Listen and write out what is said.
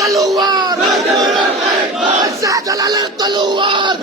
এই হুসাইনি তলোয়ার শাহজালালের তলোয়ার